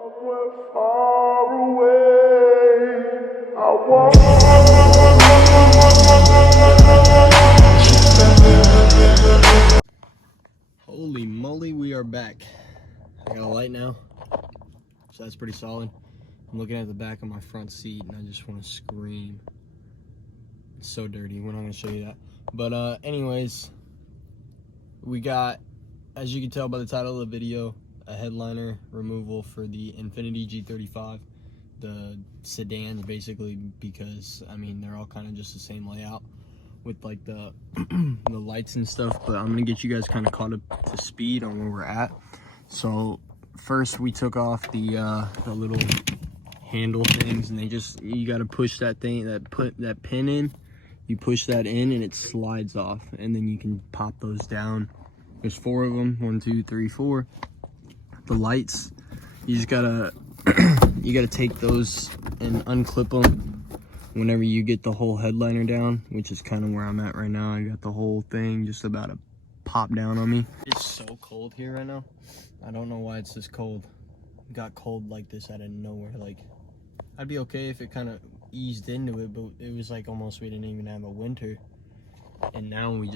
Somewhere far away, I want. Holy moly, we are back. I got a light now, so that's pretty solid. I'm looking at the back of my front seat and I just want to scream. It's so dirty. We're not going to show you that. But anyways, we got, as you can tell by the title of the video, a headliner removal for the Infiniti G35. The sedans, basically, because I mean they're all kind of just the same layout with like the the lights and stuff. But I'm gonna get you guys kind of caught up to speed on where we're at. So first we took off the little handle things, and they just, you got to push that thing, that pin in. You push that in and it slides off, and then you can pop those down. There's 4 of them, 1, 2, 3, 4. The lights, you just gotta you gotta take those and unclip them whenever you get the whole headliner down, which is kind of where I'm at right now. I got the whole thing just about to pop down on me. It's so cold here right now. I don't know why it's this cold. It got cold like this out of nowhere. Like, I'd be okay if it kind of eased into it, but it was like almost we didn't even have a winter, and now we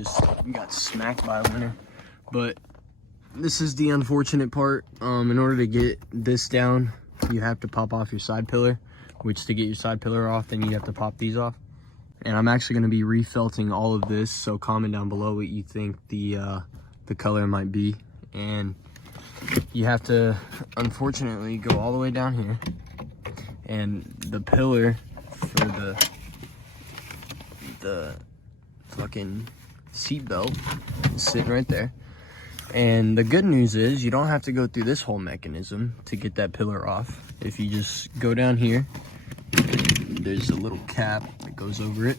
got smacked by a winter. But this is the unfortunate part. In order to get this down, you have to pop off your side pillar, which to get your side pillar off, then you have to pop these off. And I'm actually going to be refelting all of this, so comment down below what you think the color might be. And you have to, unfortunately, go all the way down here, and the pillar for the fucking seat belt is sitting right there. And the good news is you don't have to go through this whole mechanism to get that pillar off. If you just go down here, there's a little cap that goes over it.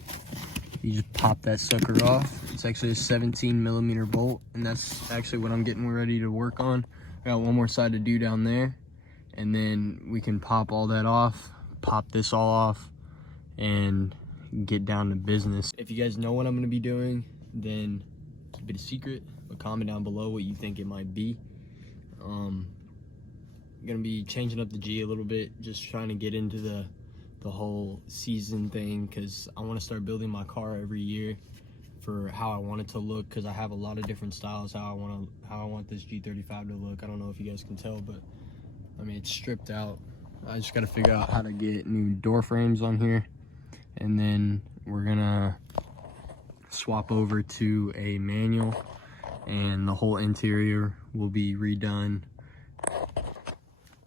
You just pop that sucker off. It's actually a 17mm bolt, and that's actually what I'm getting ready to work on. I got one more side to do down there, and then we can pop all that off, pop this all off, and get down to business. If you guys know what I'm going to be doing, then keep it a secret, but comment down below what you think it might be. I'm gonna be changing up the G a little bit, just trying to get into the whole season thing, because I want to start building my car every year for how I want it to look, because I have a lot of different styles how I want this G35 to look. I don't know if you guys can tell, but I mean, it's stripped out. I just got to figure out how to get new door frames on here, and then we're gonna swap over to a manual, and the whole interior will be redone.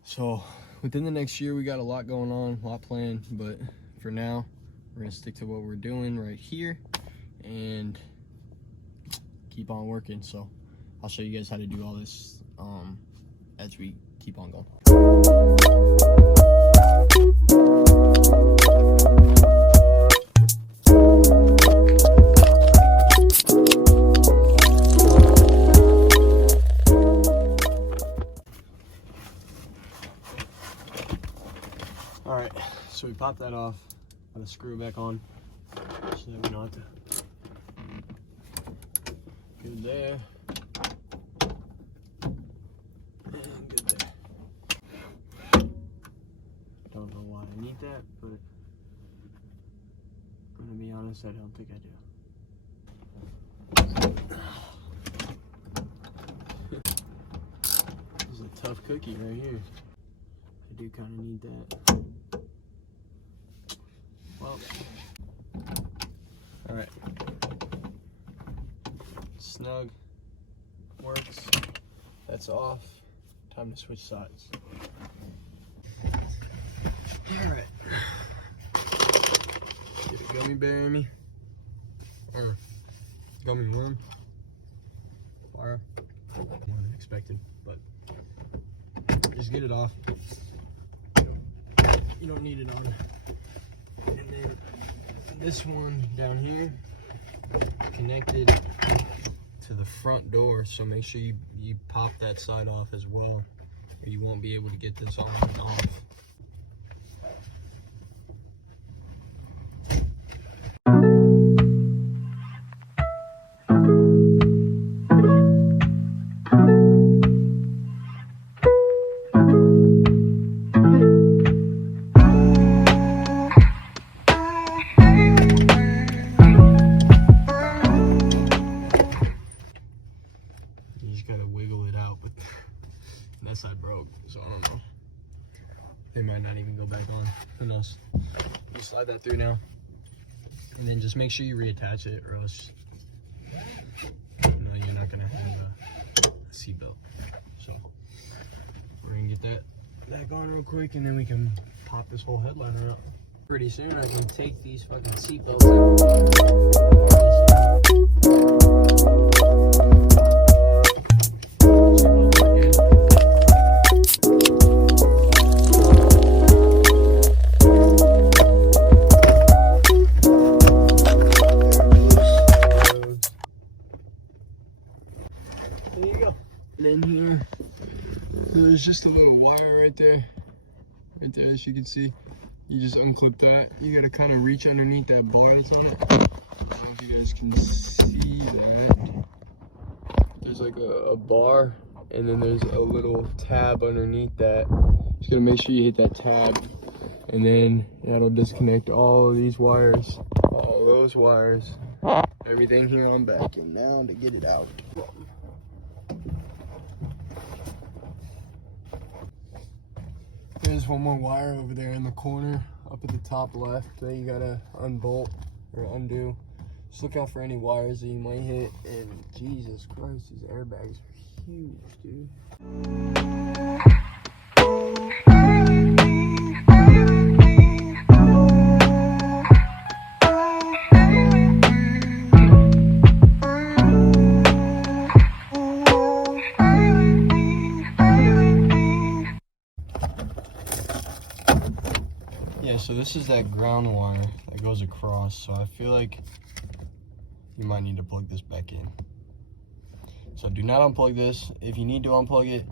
So within the next year, we got a lot going on, a lot planned, but for now, we're gonna stick to what we're doing right here and keep on working. So I'll show you guys how to do all this as we keep on going. All right, so we pop that off. Gotta screw it back on so that we don't have to. Good there. And good there. Don't know why I need that, but I'm gonna be honest, I don't think I do. This is a tough cookie right here. I do kind of need that. Well, all right. Snug, works. That's off. Time to switch sides. All right. Get a gummy bear in me, or gummy worm. Fire. Unexpected, but just get it off. You don't need it on. And then this one down here connected to the front door, so make sure you pop that side off as well, or you won't be able to get this on and off. so I don't know. They might not even go back on. Who knows? We'll slide that through now. And then just make sure you reattach it, or else you're not gonna have a seatbelt. So we're gonna get that back on real quick, and then we can pop this whole headliner out. Pretty soon I can take these fucking seatbelts. There you go. And in here, there's just a little wire right there, as you can see. You just unclip that. You gotta kind of reach underneath that bar that's on it. I don't know if you guys can see that. There's like a bar, and then there's a little tab underneath that. Just gotta make sure you hit that tab, and then that'll disconnect all of these wires, all those wires, everything here on back. And now to get it out. There's one more wire over there in the corner, up at the top left, that you gotta unbolt or undo. Just look out for any wires that you might hit. And Jesus Christ, these airbags are huge, dude. Yeah, so this is that ground wire that goes across, so I feel like you might need to plug this back in. So do not unplug this. If you need to unplug it,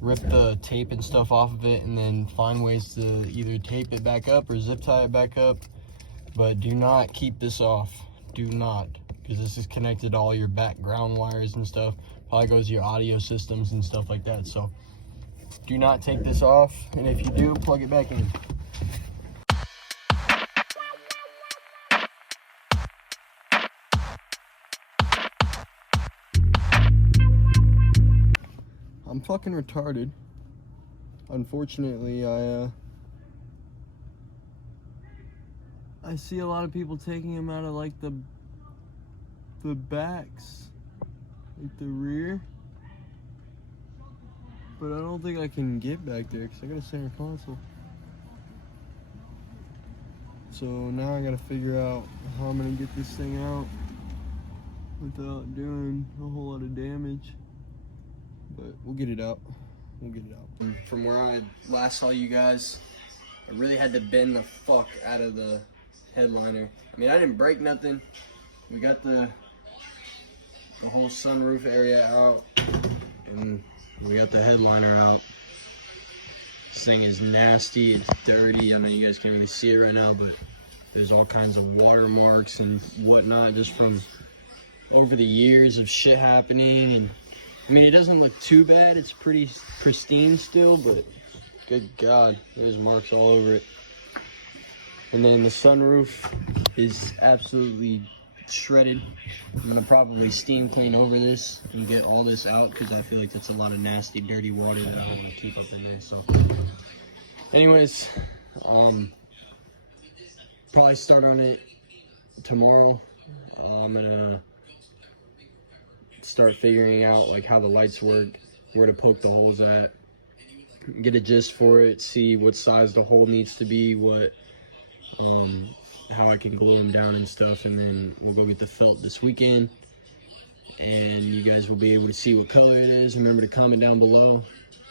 rip the tape and stuff off of it, and then find ways to either tape it back up or zip tie it back up. But do not keep this off. Do not, because this is connected to all your background wires and stuff. Probably goes to your audio systems and stuff like that. So do not take this off, and if you do, plug it back in. I'm fucking retarded. Unfortunately, I see a lot of people taking them out of like the backs, like the rear. But I don't think I can get back there because I got a center console. So now I gotta figure out how I'm gonna get this thing out without doing a whole lot of damage. But we'll get it out. From where I last saw you guys, I really had to bend the fuck out of the headliner. I mean, I didn't break nothing. We got the whole sunroof area out, and we got the headliner out. This thing is nasty, it's dirty. I know you guys can't really see it right now, but there's all kinds of watermarks and whatnot just from over the years of shit happening. And I mean, it doesn't look too bad. It's pretty pristine still, but good God, there's marks all over it. And then the sunroof is absolutely shredded. I'm gonna probably steam clean over this and get all this out, because I feel like that's a lot of nasty, dirty water that I don't want to keep up in there. So anyways, probably start on it tomorrow. I'm gonna start figuring out like how the lights work, where to poke the holes at, get a gist for it, see what size the hole needs to be, how I can glue them down and stuff, and then we'll go get the felt this weekend, and you guys will be able to see what color it is. Remember to comment down below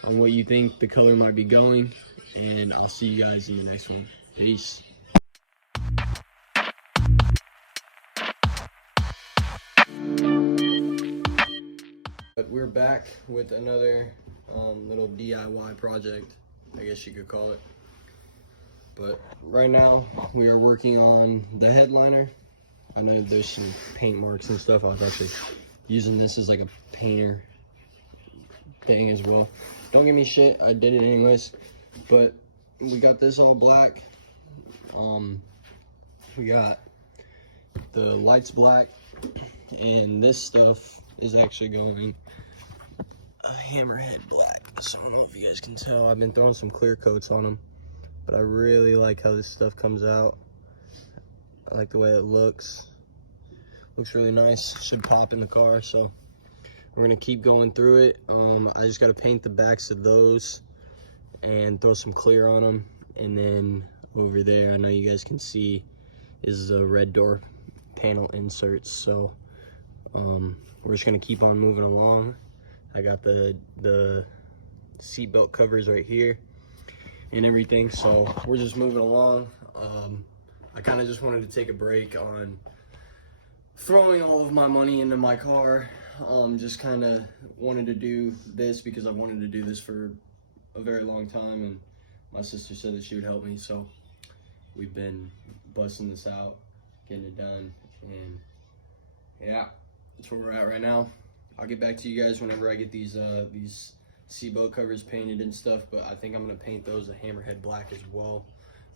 on what you think the color might be going, and I'll see you guys in the next one. Peace. But we're back with another little DIY project, I guess you could call it. But right now we are working on the headliner. I know there's some paint marks and stuff. I was actually using this as like a painter thing as well. Don't give me shit, I did it anyways. But we got this all black. We got the lights black, and this stuff is actually going a hammerhead black. So I don't know if you guys can tell. I've been throwing some clear coats on them, but I really like how this stuff comes out. I like the way it looks. Looks really nice. Should pop in the car. So we're gonna keep going through it. I just gotta paint the backs of those and throw some clear on them. And then over there, I know you guys can see, is a red door panel inserts. So we're just gonna keep on moving along. I got the seatbelt covers right here and everything, so we're just moving along. I kind of just wanted to take a break on throwing all of my money into my car. Just kind of wanted to do this because I've wanted to do this for a very long time, and my sister said that she would help me, so we've been busting this out, getting it done, and yeah, that's where we're at right now. I'll get back to you guys whenever I get these seatbelt covers painted and stuff, but I think I'm gonna paint those a hammerhead black as well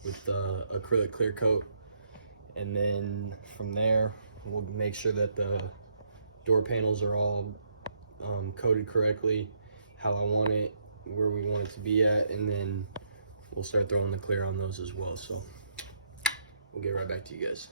with the acrylic clear coat, and then from there we'll make sure that the door panels are all coated correctly, how I want it, where we want it to be at, and then we'll start throwing the clear on those as well. So we'll get right back to you guys.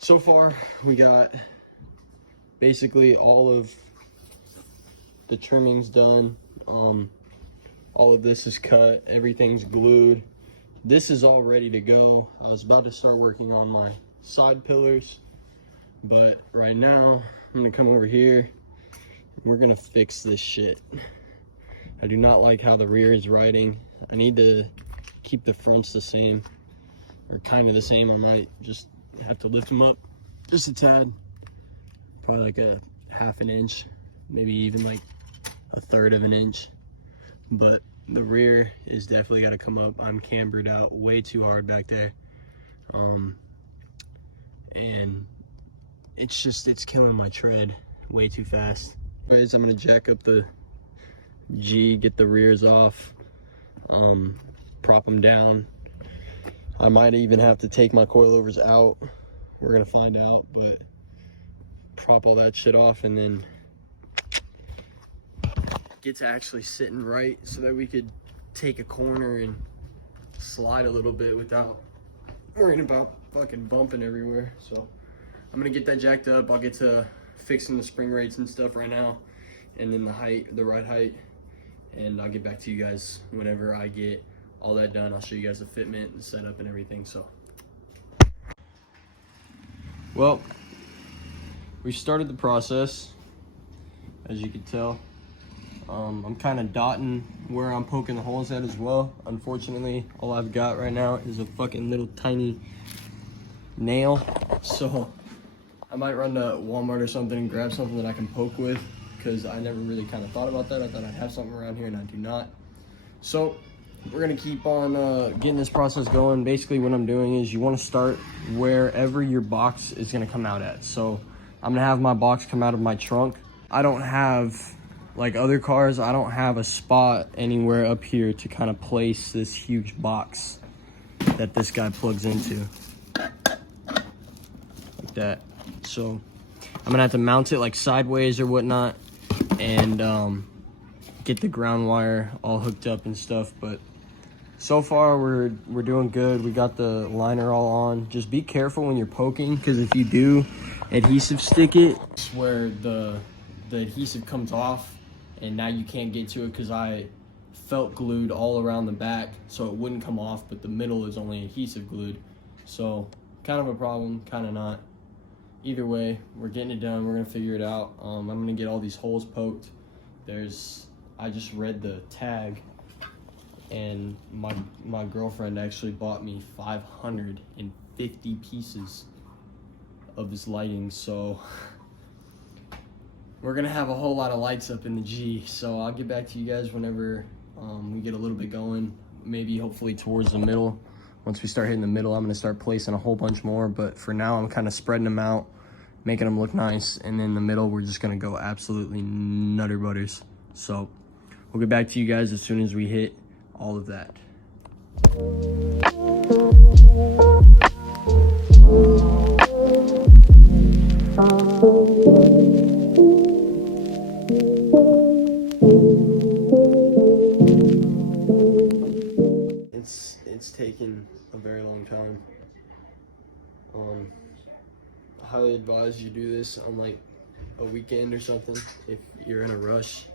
So far, we got basically all of the trimmings done. All of this is cut, everything's glued. This is all ready to go. I was about to start working on my side pillars, but right now I'm gonna come over here. We're gonna fix this shit. I do not like how the rear is riding. I need to keep the fronts the same, or kind of the same. I might just have to lift them up just a tad, probably like a half an inch, maybe even like a third of an inch. But the rear is definitely got to come up. I'm cambered out way too hard back there, and it's killing my tread way too fast. Anyways, I'm gonna jack up the G, get the rears off, prop them down. I might even have to take my coilovers out. We're gonna find out, but prop all that shit off and then get to actually sitting right so that we could take a corner and slide a little bit without worrying about fucking bumping everywhere. So I'm gonna get that jacked up. I'll get to fixing the spring rates and stuff right now, and then the right height, and I'll get back to you guys whenever I get all that done. I'll show you guys the fitment and setup and everything. So, well, we started the process, as you can tell. I'm kind of dotting where I'm poking the holes at as well. Unfortunately, all I've got right now is a fucking little tiny nail. So I might run to Walmart or something and grab something that I can poke with, because I never really kind of thought about that. I thought I'd have something around here, and I do not. So we're gonna keep on getting this process going. Basically what I'm doing is you want to start wherever your box is gonna come out at. So I'm gonna have my box come out of my trunk. I don't have, like other cars, I don't have a spot anywhere up here to kind of place this huge box that this guy plugs into, like that. So I'm gonna have to mount it like sideways or whatnot, and get the ground wire all hooked up and stuff. But so far we're doing good. We got the liner all on. Just be careful when you're poking, because if you do adhesive stick it, it's where the adhesive comes off, and now you can't get to it, because I felt glued all around the back so it wouldn't come off, but the middle is only adhesive glued. So kind of a problem, kind of not. Either way, we're getting it done. We're gonna figure it out. I'm gonna get all these holes poked. I just read the tag, and my girlfriend actually bought me 550 pieces of this lighting, so we're gonna have a whole lot of lights up in the G. So I'll get back to you guys whenever we get a little bit going, maybe hopefully towards the middle. Once we start hitting the middle, I'm gonna start placing a whole bunch more, but for now I'm kind of spreading them out, making them look nice. And then the middle, we're just gonna go absolutely nutter butters. So we'll get back to you guys as soon as we hit all of that. It's taken a very long time. I highly advise you do this on like a weekend or something. If you're in a rush,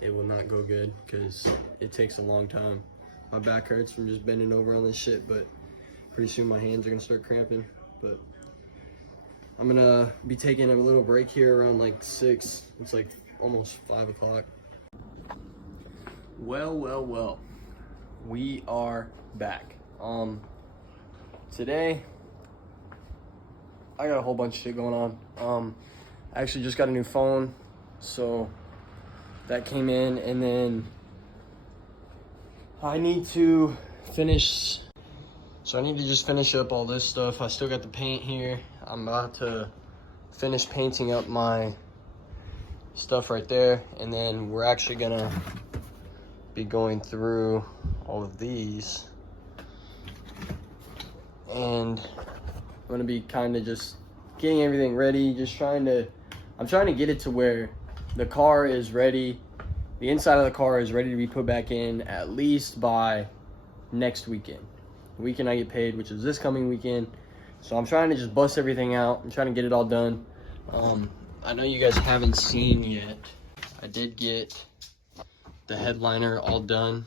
it will not go good because it takes a long time. My back hurts from just bending over on this shit, but pretty soon my hands are gonna start cramping. But I'm gonna be taking a little break here around like 6. It's like almost 5 o'clock. Well, we are back. Today I got a whole bunch of shit going on. I actually just got a new phone, so that came in, and then I need to finish. So I need to just finish up all this stuff. I still got the paint here. I'm about to finish painting up my stuff right there, and then we're actually gonna be going through all of these, and I'm gonna be kind of just getting everything ready, I'm trying to get it to where the car is ready, the inside of the car is ready to be put back in at least by next weekend. The weekend I get paid, which is this coming weekend. So I'm trying to just bust everything out. I'm trying to get it all done. I know you guys haven't seen yet, I did get the headliner all done.